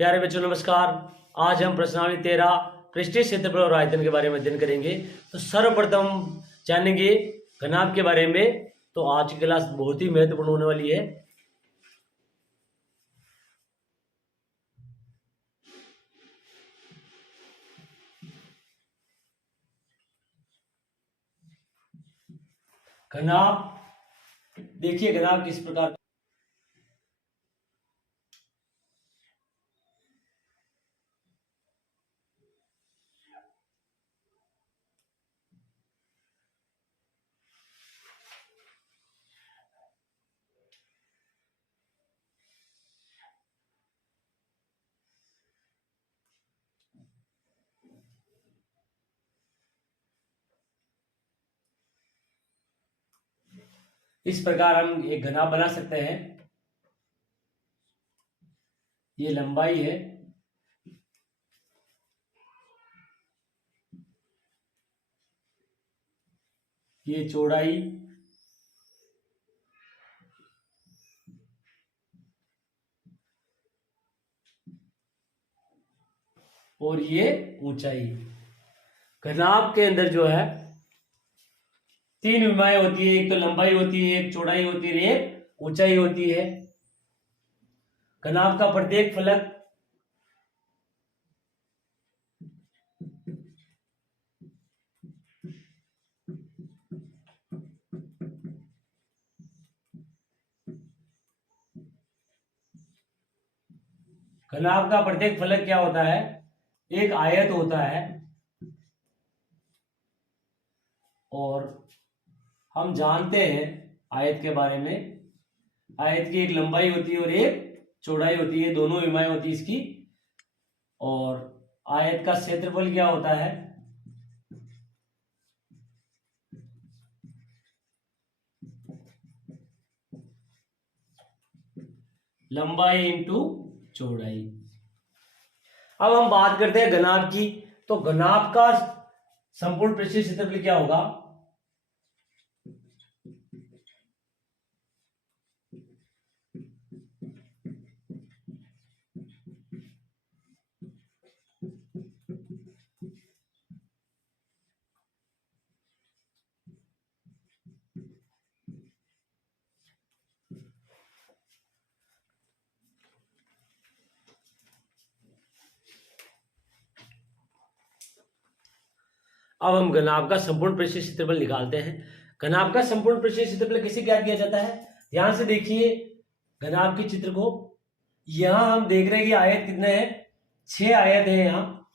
प्यारे बच्चों नमस्कार। आज हम प्रश्नावली 13 पृष्ठीय क्षेत्रफल और आयतन के बारे में अध्ययन करेंगे। तो सर्वप्रथम जानेंगे घनाभ के बारे में। तो आज की क्लास बहुत ही महत्वपूर्ण होने वाली है। घनाभ देखिए, घनाभ किस प्रकार इस प्रकार हम एक घनाभ बना सकते हैं। ये लंबाई है, ये चौड़ाई, और ये ऊंचाई। घनाभ के अंदर जो है तीन विमाएं होती है, एक तो लंबाई होती है, एक चौड़ाई होती है, एक ऊंचाई होती है। घनाभ का प्रत्येक फलक घनाभ का प्रत्येक फलक क्या होता है? एक आयत होता है। और हम जानते हैं आयत के बारे में, आयत की एक लंबाई होती है और एक चौड़ाई होती है, दोनों विमाएं होती है इसकी। और आयत का क्षेत्रफल क्या होता है? लंबाई इंटू चौड़ाई। अब हम बात करते हैं घनाभ की। तो घनाभ का संपूर्ण पृष्ठीय क्षेत्रफल क्या होगा? अब हम घनाभ का संपूर्ण पृष्ठीय क्षेत्रफल निकालते हैं। घनाभ का संपूर्ण पृष्ठीय क्षेत्रफल कैसे ज्ञात किया जाता है? ध्यान से देखिए घनाभ के चित्र को। यहां हम देख रहे हैं कि आयत कितने हैं? 6 आयत है यहाँ।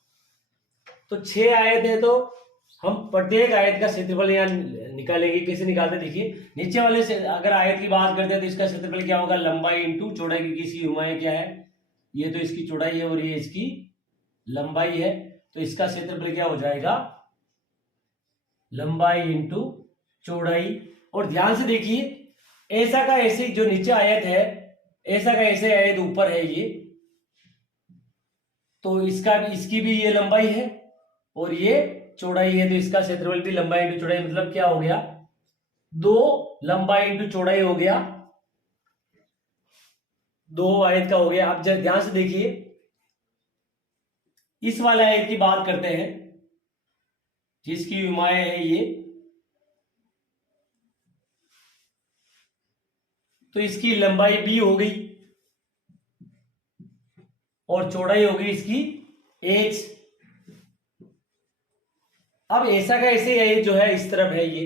तो 6 आयत है, तो हम प्रत्येक आयत का क्षेत्रफल यहाँ निकालेंगे। कैसे निकालते देखिए। नीचे वाले से अगर आयत की बात करते हैं तो इसका क्षेत्रफल क्या होगा? लंबाई इंटू चौड़ाई, क्योंकि इसकी विमाएं क्या है? ये तो इसकी चौड़ाई है और ये इसकी लंबाई है। तो इसका क्षेत्रफल क्या हो जाएगा? लंबाई इंटू चौड़ाई। और ध्यान से देखिए, ऐसा का ऐसे जो नीचे आयत है, ऐसा का ऐसे आयत ऊपर है ये, तो इसका इसकी भी ये लंबाई है और ये चौड़ाई है। तो इसका क्षेत्रफल भी लंबाई इंटू चौड़ाई, मतलब क्या हो गया? 2 लंबाई इंटू चौड़ाई हो गया, 2 आयत का हो गया। अब जब ध्यान से देखिए, इस वाले आयत की बात करते हैं जिसकी विमाएं है ये, तो इसकी लंबाई b हो गई और चौड़ाई हो गई इसकी h। अब ऐसा का ऐसे है जो है इस तरफ है ये,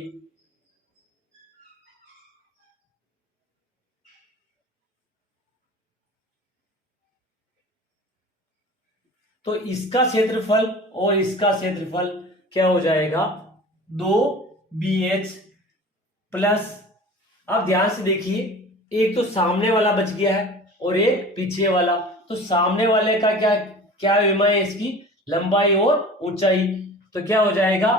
तो इसका क्षेत्रफल और इसका क्षेत्रफल क्या हो जाएगा? 2BH प्लस, अब ध्यान से देखिए, एक तो सामने वाला बच गया है और एक पीछे वाला। तो सामने वाले का क्या क्या विमा है? इसकी लंबाई और ऊंचाई। तो क्या हो जाएगा?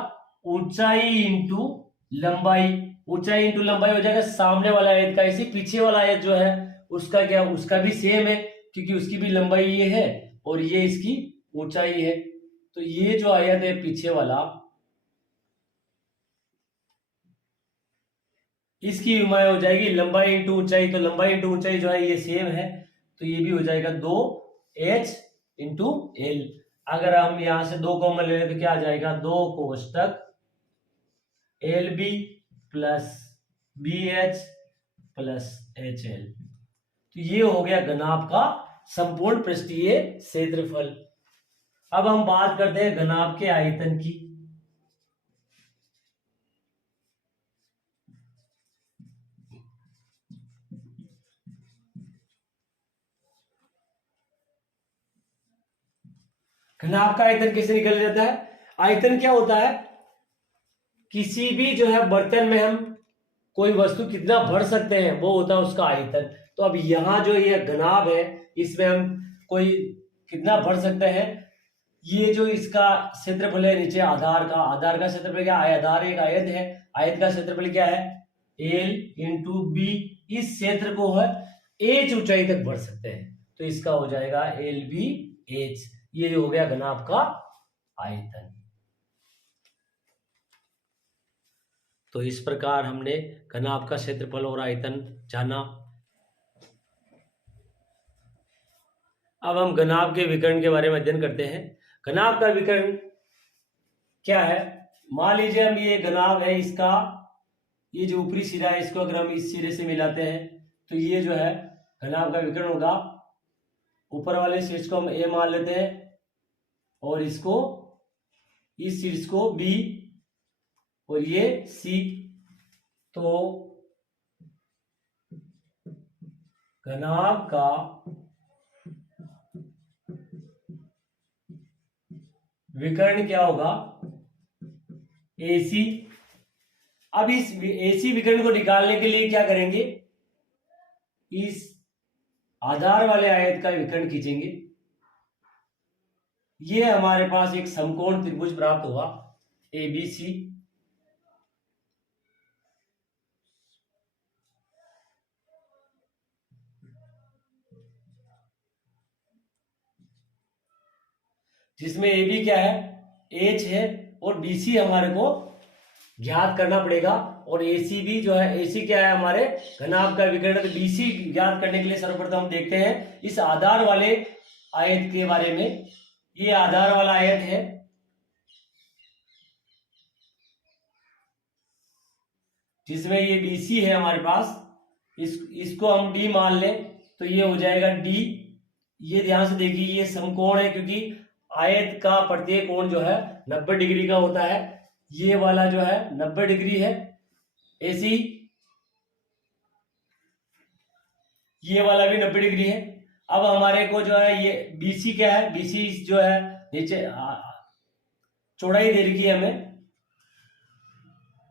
ऊंचाई इंटू लंबाई, ऊंचाई इंटू लंबाई हो जाएगा सामने वाला आयत का। इसी पीछे वाला आयत जो है उसका क्या? उसका भी सेम है, क्योंकि उसकी भी लंबाई ये है और ये इसकी ऊंचाई है। तो ये जो आयत है पीछे वाला, इसकी विमाएं हो जाएगी लंबाई इंटू ऊंचाई। तो लंबाई इंटू ऊंचाई जो है ये सेम है, तो ये भी हो जाएगा 2h इंटू एल। अगर हम यहां से 2 कॉमन ले लें तो क्या आ जाएगा, 2 कोष्टक L B plus B H plus H L. तो ये हो गया घनाभ का संपूर्ण पृष्ठीय क्षेत्रफल। अब हम बात करते हैं घनाभ के आयतन की। घनाभ का आयतन कैसे निकल जाता है? आयतन क्या होता है, किसी भी जो है बर्तन में हम कोई वस्तु कितना भर सकते हैं वो होता है उसका आयतन। तो अब यहाँ जो ये घनाभ है इसमें हम कोई कितना भर सकते हैं, ये जो इसका क्षेत्रफल है नीचे आधार का क्षेत्रफल क्या है, आधार एक आयत है, आयत का क्षेत्रफल क्या है एल इंटू बी। इस क्षेत्र को है एच ऊंचाई तक भर सकते हैं, तो इसका हो जाएगा एल बी एच। ये हो गया घनाभ का आयतन। तो इस प्रकार हमने घनाभ का क्षेत्रफल और आयतन जाना। अब हम घनाभ के विकर्ण के बारे में अध्ययन करते हैं। घनाभ का विकर्ण क्या है? मान लीजिए हम ये घनाभ है, इसका ये जो ऊपरी सिरा है इसको अगर हम इस सिरे से मिलाते हैं तो ये जो है घनाभ का विकर्ण होगा। ऊपर वाले शीर्ष को हम ए मान लेते हैं और इसको इस शीर्ष को बी और ये सी। तो घनाभ का विकर्ण क्या होगा, AC। अब इस AC विकर्ण को निकालने के लिए क्या करेंगे, इस आधार वाले आयत का विकर्ण खींचेंगे। ये हमारे पास एक समकोण त्रिभुज प्राप्त हुआ ABC। जिसमें AB क्या है, H है, और BC हमारे को ज्ञात करना पड़ेगा। और AC भी जो है, AC क्या है हमारे घनाभ का विकर्ण। तो BC ज्ञात करने के लिए सर्वप्रथम हम देखते हैं इस आधार वाले आयत के बारे में। ये आधार वाला आयत है, जिसमें ये BC है हमारे पास। इसको हम D मान लें तो ये हो जाएगा D। ये ध्यान से देखिए ये समकोण है, क्योंकि आयत का प्रत्येक कोण जो है 90 डिग्री का होता है। ये वाला जो है 90 डिग्री है AC, ये वाला भी 90 डिग्री है। अब हमारे को जो है ये BC क्या है, BC जो है नीचे चौड़ाई दे रखी है हमें,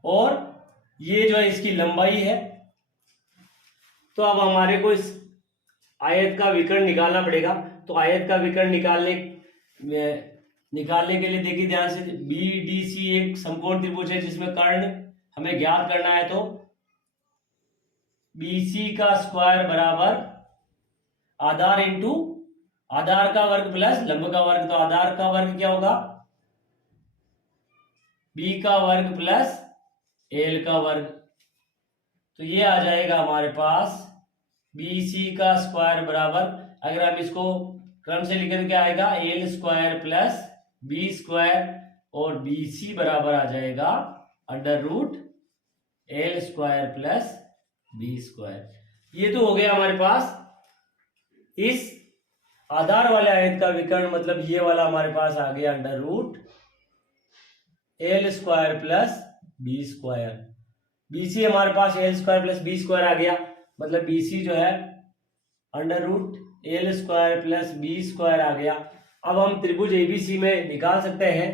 और ये जो है इसकी लंबाई है। तो अब हमारे को इस आयत का विकर्ण निकालना पड़ेगा। तो आयत का विकर्ण निकालने के लिए देखिए ध्यान से, BDC एक समकोण त्रिभुज है जिसमें कर्ण हमें ज्ञात करना है। तो BC का स्क्वायर बराबर आधार इंटू आधार का वर्ग प्लस लंब का वर्ग। तो आधार का वर्ग क्या होगा, B का वर्ग प्लस L का वर्ग। तो ये आ जाएगा हमारे पास BC का स्क्वायर बराबर, अगर हम इसको क्रम से लिखें तो क्या आएगा, L square plus B square, और BC बराबर आ जाएगा under root L square plus B square. ये तो हो गया हमारे पास इस आधार वाले आयत का विकर्ण, मतलब ये वाला हमारे पास आ गया under root L square plus B square. BC हमारे पास L square plus B square आ गया, मतलब BC जो है under root L square plus B square आ गया। अब हम त्रिभुज ABC में निकाल सकते हैं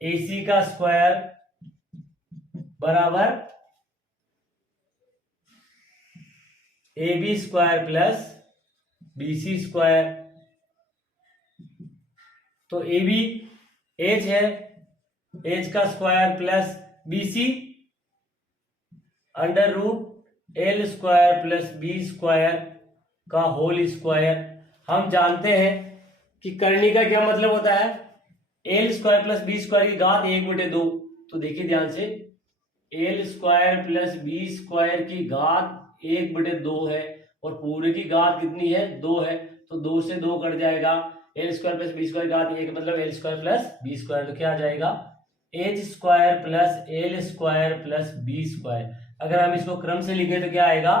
AC का स्क्वायर बराबर AB square plus BC square. तो AB H है, H का square plus BC under root L square plus B square का होल स्क्वायर। हम जानते हैं कि करनी का क्या मतलब होता है, L square plus B square की घात 1/2। तो देखिए ध्यान से, L square plus B square की घात 1/2 है, और पूरे की घात कितनी है, 2 है। तो 2 से 2 कट जाएगा, L square plus B square का घात 1 मतलब L square plus B square, तो क्या आ जाएगा H square plus L square plus B square. अगर हम इसको क्रम से लिखें तो क्या आएगा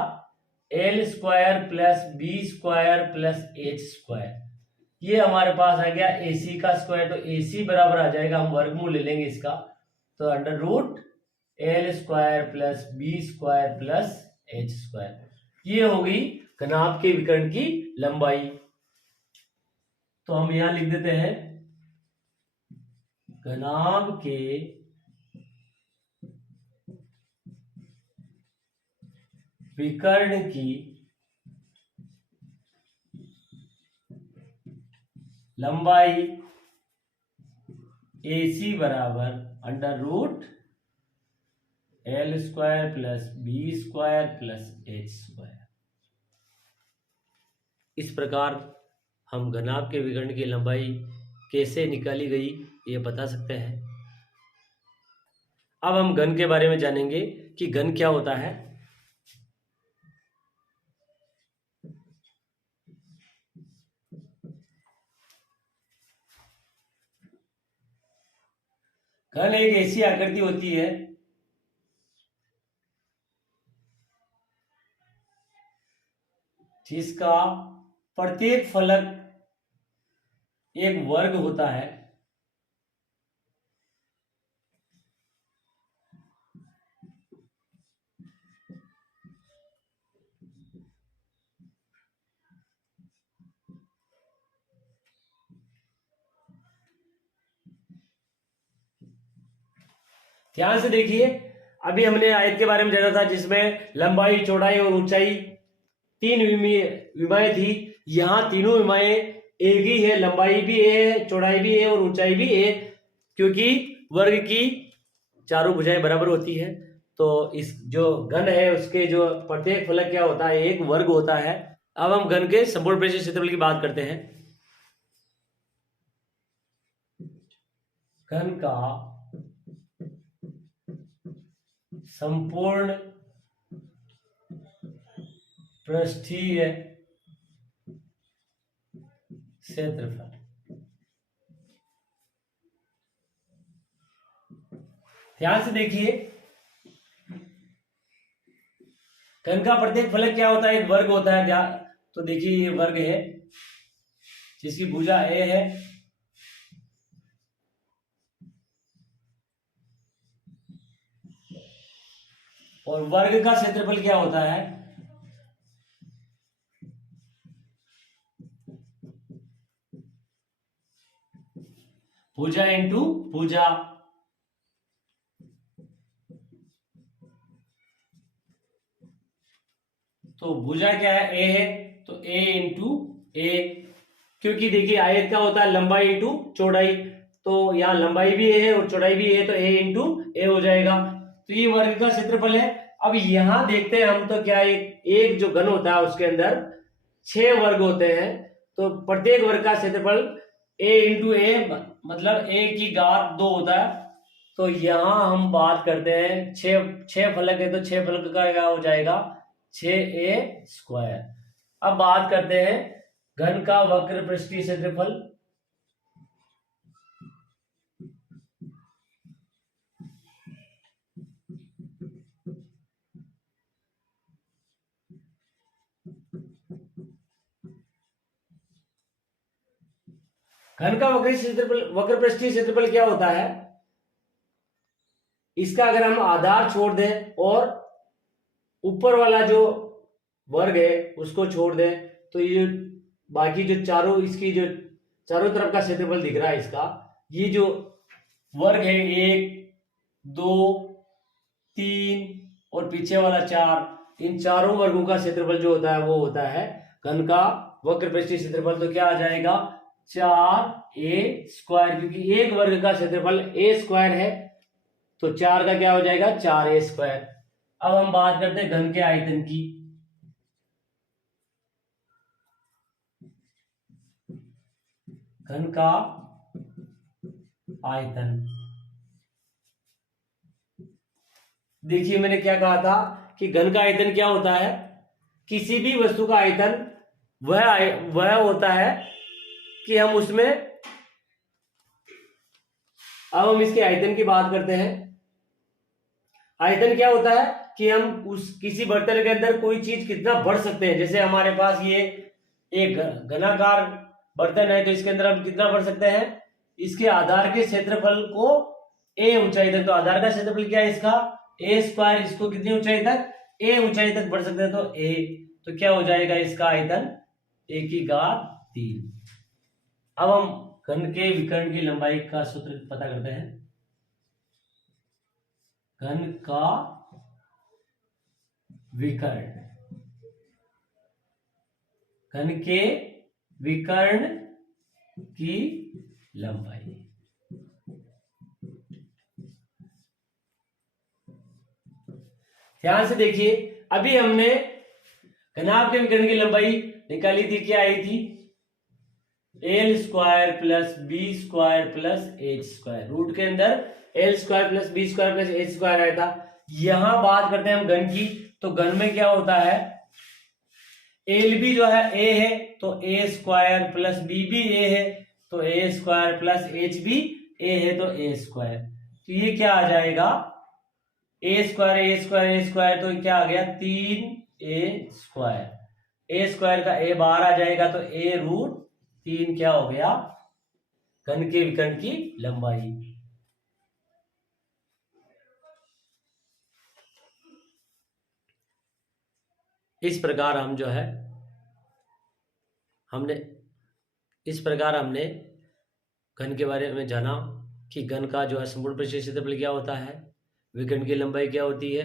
L square plus B square plus H square. ये हमारे पास आ गया AC का स्क्वायर, तो AC बराबर आ जाएगा, हम वर्गमूल ले लेंगे इसका, तो under root L square plus B square plus H square. ये होगी घनाभ के विकर्ण की लंबाई। तो हम यहां लिख देते हैं घनाभ के विकर्ण की लंबाई AC बराबर under root L square plus B square plus H square. इस प्रकार हम घनाभ के विकर्ण की लंबाई कैसे निकाली गई ये बता सकते हैं। अब हम घन के बारे में जानेंगे कि घन क्या होता है। घन एक ऐसी आकृति होती है जिसका प्रत्येक फलक एक वर्ग होता है। ध्यान से देखिए, अभी हमने आयत के बारे में जाना था जिसमें लंबाई, चौड़ाई और ऊंचाई तीन विमाएं थी। यहां तीनों विमाएं एक ही है, लंबाई भी है, चौड़ाई भी है और ऊंचाई भी है, क्योंकि वर्ग की चारों भुजाएं बराबर होती है। तो इस जो घन है उसके जो प्रत्येक फलक क्या होता है एक वर्ग होता है। अब हम घन के संपूर्ण परिक्षेत्र क्षेत्रफल की बात करते हैं। घन का संपूर्ण पृष्ठीय क्षेत्रफल। ध्यान से देखिए, घन का प्रत्येक फलक क्या होता है एक वर्ग होता है। तो देखिए ये वर्ग है जिसकी भुजा A है, और वर्ग का क्षेत्रफल क्या होता है भुजा इंटू भुजा। तो भुजा क्या है A है, तो A इंटू A, क्योंकि देखिए आयत का होता है लंबाई इंटू चौड़ाई, तो यहाँ लंबाई भी A है और चौड़ाई भी A है, तो A इंटू A हो जाएगा। तो ये वर्ग का क्षेत्रफल है। अब यहां देखते हैं हम, तो क्या एक जो घन होता है उसके अंदर 6 वर्ग होते हैं, तो प्रत्येक वर्ग का क्षेत्रफल A इंटू A मतलब A की घात 2 होता है। तो यहां हम बात करते हैं छह फलक है, तो 6 फलक का क्या हो जाएगा 6A स्क्वायर। अब बात करते हैं घन का वक्र पृष्ठीय क्षेत्रफल। घन का वक्र पृष्ठीय क्षेत्रफल क्या होता है, इसका अगर हम आधार छोड़ दें और ऊपर वाला जो वर्ग है उसको छोड़ दें, तो ये बाकी जो चारों इसकी जो चारों तरफ का क्षेत्रफल दिख रहा है इसका, ये जो वर्ग है 1 2 3 और पीछे वाला 4, इन चारों वर्गों का क्षेत्रफल जो होता है वो होता है घन का वक्र पृष्ठीय क्षेत्रफल। तो क्या आ जाएगा 4A स्क्वायर, क्योंकि एक वर्ग का क्षेत्रफल A स्क्वायर है, तो 4 का क्या हो जाएगा 4A स्क्वायर। अब हम बात करते हैं घन के आयतन की। घन का आयतन, देखिए मैंने क्या कहा था कि घन का आयतन क्या होता है, किसी भी वस्तु का आयतन वह होता है कि हम उसमें, अब हम इसके आयतन की बात करते हैं। आयतन क्या होता है कि हम उस किसी बर्तन के अंदर कोई चीज कितना भर सकते हैं। जैसे हमारे पास ये एक घनाकार बर्तन है, तो इसके अंदर हम कितना भर सकते हैं, इसके आधार के क्षेत्रफल को ए ऊंचाई तक, तो आधार का क्षेत्रफल क्या है इसका, ए स्क्वायर, इसको कितनी ऊंचाई तक, ए ऊंचाई तक बढ़ सकते हैं, तो ए, तो क्या हो जाएगा इसका आयतन, ए की घात 3। अब हम घन के विकर्ण की लंबाई का सूत्र पता करते हैं। घन का विकर्ण, घन के विकर्ण की लंबाई, ध्यान से देखिए, अभी हमने घनाभ के विकर्ण की लंबाई निकाली थी, क्या आई थी, L square plus B square plus H square, root के अंदर L square plus B square plus H square आया था। यहां बात करते हैं हम घन की, तो घन में क्या होता है, एल बी जो है ए है, तो ए स्क्वायर प्लस बी भी ए है, तो ए स्क्वायर प्लस एच भी ए है, तो ए स्क्वायर, तो ये क्या आ जाएगा, ए स्क्वायर ए स्क्वायर ए स्क्वायर, तो क्या आ गया 3 ए स्क्वायर, ए स्क्वायर का ए बाहर आ जाएगा, तो ए रूट 3 क्या हो गया, घन के विकर्ण की लंबाई। इस प्रकार हम जो है इस प्रकार हमने घन के बारे में जाना कि घन का जो है संपूर्ण पृष्ठीय क्षेत्रफल क्या होता है, विकर्ण की लंबाई क्या होती है,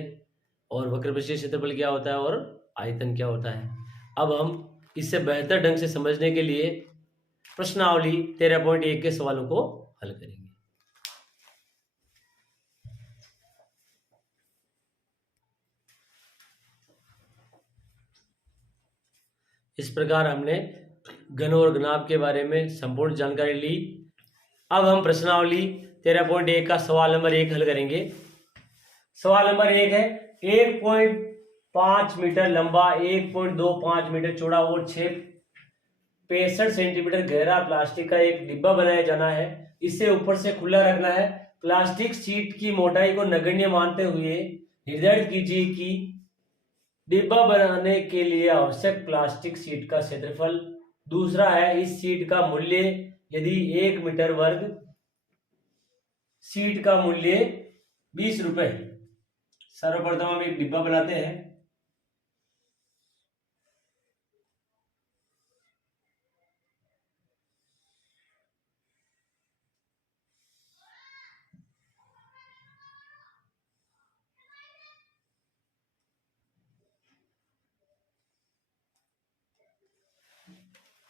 और वक्र पृष्ठीय क्षेत्रफल क्या होता है, और आयतन क्या होता है। अब हम इससे बेहतर ढंग से समझने के लिए प्रश्नावली 13.1 के सवालों को हल करेंगे। इस प्रकार हमने घन और घनाभ के बारे में संपूर्ण जानकारी ली। अब हम प्रश्नावली 13.1 का सवाल नंबर 1 हल करेंगे। सवाल नंबर 1 है, 1.5 मीटर लंबा, 1.25 मीटर चौड़ा और 65 सेंटीमीटर गहरा प्लास्टिक का एक डिब्बा बनाया जाना है। इसे ऊपर से खुला रखना है। प्लास्टिक शीट की मोटाई को नगण्य मानते हुए निर्धारित कीजिए कि डिब्बा बनाने के लिए आवश्यक प्लास्टिक शीट का क्षेत्रफल। दूसरा है, इस शीट का मूल्य, यदि 1 मीटर वर्ग शीट का मूल्य 20 रुपए। सर्वप्रथम हम एक डिब्बा बनाते हैं।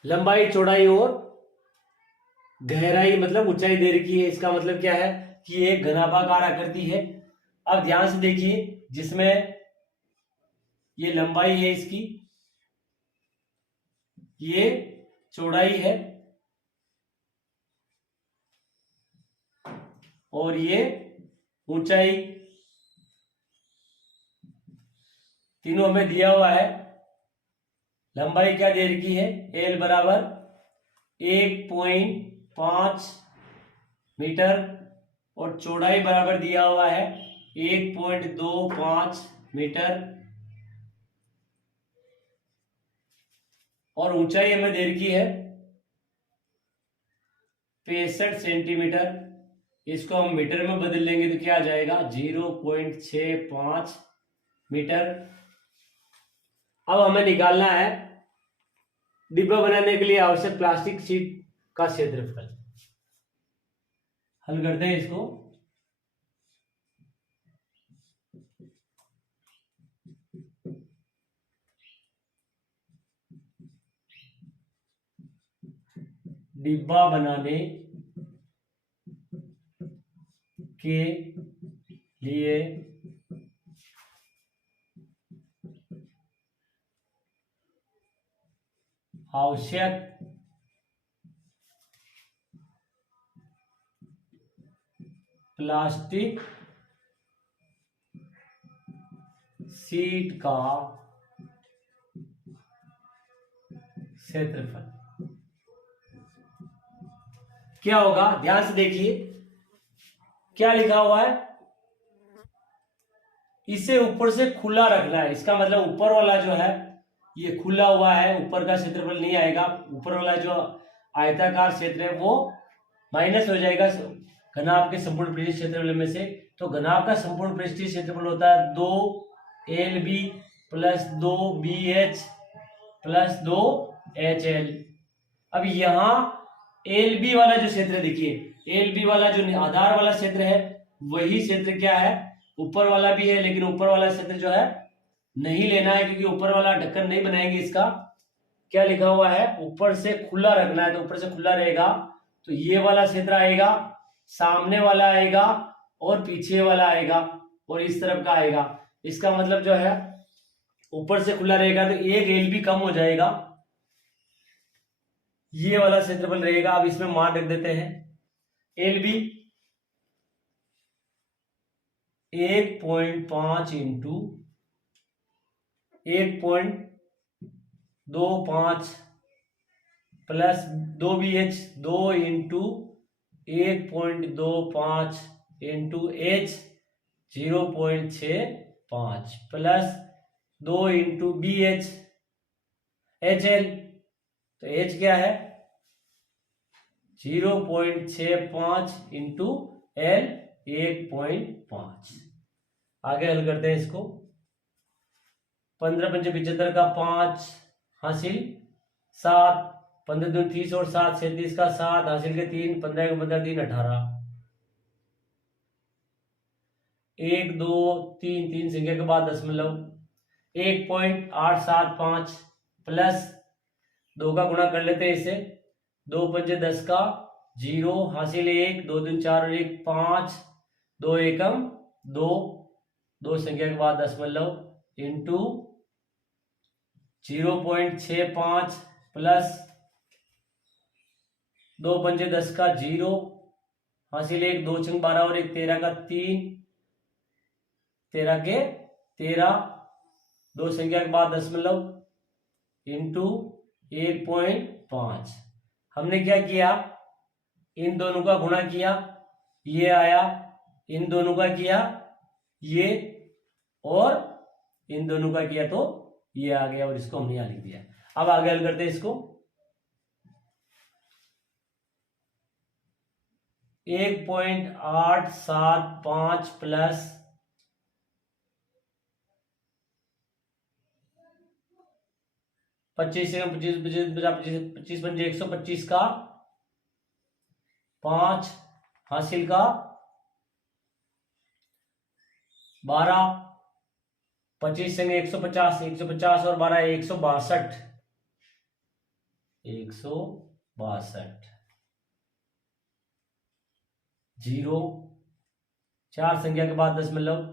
लंबाई, चौड़ाई और गहराई मतलब ऊंचाई दे रखी है। इसका मतलब क्या है कि एक घनाभाकार आकृति है। अब ध्यान से देखिए, जिसमें ये लंबाई है इसकी, ये चौड़ाई है, और ये ऊंचाई, तीनों हमें दिया हुआ है। लंबाई क्या दे रखी है, एल बराबर 1.5 मीटर, और चौड़ाई बराबर दिया हुआ है 1.25 मीटर, और ऊंचाई हमें दे रखी है 65 सेंटीमीटर। इसको हम मीटर में बदल लेंगे तो क्या आ जाएगा, 0.65 मीटर। अब हमें निकालना है डिब्बा बनाने के लिए आवश्यक प्लास्टिक शीट का क्षेत्रफल। हल करते हैं इसको। डिब्बा बनाने के लिए आवश्यक प्लास्टिक शीट का क्षेत्रफल। क्या होगा, ध्यान से देखिए क्या लिखा हुआ है, इसे ऊपर से खुला रखना है। इसका मतलब ऊपर वाला जो है ये खुला हुआ है, ऊपर का क्षेत्रफल नहीं आएगा, ऊपर वाला जो आयताकार क्षेत्र है वो माइनस हो जाएगा घनाभ के संपूर्ण पृष्ठीय क्षेत्रफल में से। तो घनाभ का संपूर्ण पृष्ठीय क्षेत्रफल होता है 2LB plus 2BH plus 2HL। अब यहाँ LB वाला जो क्षेत्र है, देखिए LB वाला जो आधार वाला क्षेत्र है वही क्षेत्र क्या है, ऊपर वाला भी है, लेकिन ऊपर वाला क्षेत्र जो है नहीं लेना है क्योंकि ऊपर वाला ढक्कन नहीं बनाएंगे। इसका क्या लिखा हुआ है, ऊपर से खुला रखना है, तो ऊपर से खुला रहेगा तो ये वाला क्षेत्र आएगा, सामने वाला आएगा और पीछे वाला आएगा और इस तरफ का आएगा। इसका मतलब जो है ऊपर से खुला रहेगा तो एक LB कम हो जाएगा, ये वाला क्षेत्रफल रहेगा। अब इसमें मान रख देते हैं, LB 1.5 into 1.25 plus 2BH 2 into 1.25 into H 0.65 plus 2 into BH HL, तो H क्या है 0.65 इंटू L 1.5। आगे हल करते हैं इसको, 15 पंचे 75 का 5 हासिल 7, 15 दूनी 30 और 7 37 का 7 हासिल के 3, 15 का 15 3 18, 1 2 3 3 संख्या के बाद दशमलव 1.875 प्लस 2 का गुणा कर लेते हैं इसे, 2 पंचे 10 का 0 हासिल 1, 2 दूनी 4 और 1 5, 2 एकम 2, 2 संख्या के बाद दशमलव इंटू 0.65 प्लस 2 पंचे 10 का 0 हासिल 1, 2 छंग 12 और 1 13 का 3, 13 के 13, 2 संख्या के बाद दशमलव इंटू 1.5। हमने क्या किया, इन दोनों का गुणा किया, ये आया, इन दोनों का किया ये, और इन दोनों का किया तो ये आ गया, और इसको हमने यहां लिख दिया। अब आगे हल करते हैं इसको, 1.875 प्लस 25 पंचे 125 का 5 हासिल का 12, 25 संग 150, 150 और 12 162, 0 4 संख्या के बाद दशमलव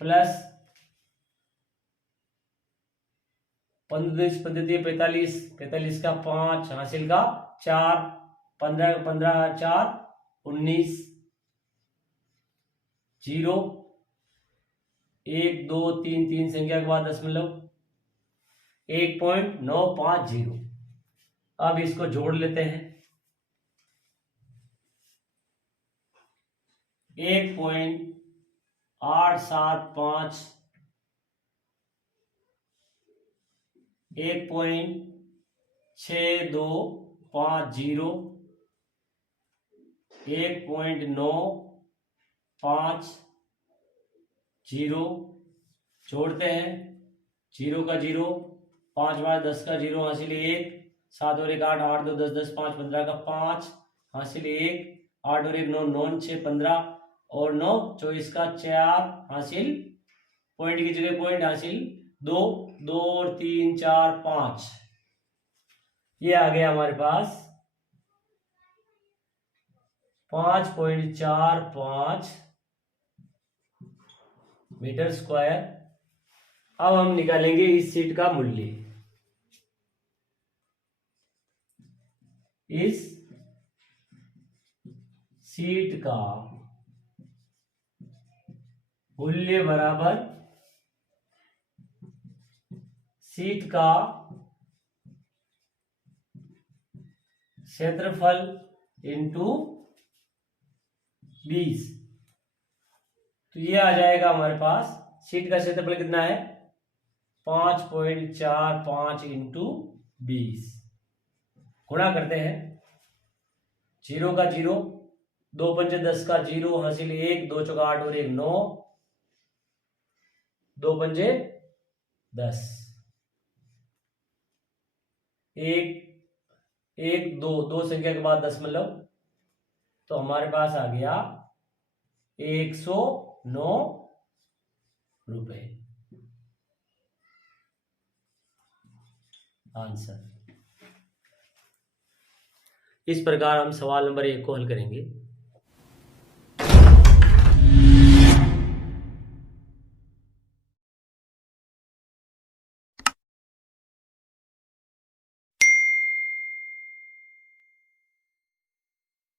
प्लस 15 45, 45 का 5 हासिल का 4, 15 15 4 19, 0 1 2 3 3 संख्या के बाद दशमलव 1.950। अब इसको जोड़ लेते हैं, 1.875 1.6250 1.950 जोड़ते हैं, 0 का 0, 5 बार 10 का 0 हासिल 1, 7 और 1 8, 8 2 10 10 5 15 का 5 हासिल 1, 8 और 1 9 9 6 15 और 9 24 का 4 हासिल, पॉइंट की जगह पॉइंट हासिल 2 2 और 3 4 5। ये आ गया हमारे पास 5.45 मीटर स्क्वायर। अब हम निकालेंगे इस सीट का मूल्य, इस सीट का मूल्य बराबर सीट का क्षेत्रफल इंटू 20, तो ये आ जाएगा हमारे पास, शीट का क्षेत्रफल कितना है 5.45 इंटू 20, गुणा करते हैं, 0 का 0, 2 पंजे 10 का 0, हासिल 1, 2 चौका 8 और 1 9, 2 पंजे 10, 1 1 2, 2 संख्या के बाद दशमलव, तो हमारे पास आ गया 109 रुपए आंसर। इस प्रकार हम सवाल नंबर 1 को हल करेंगे।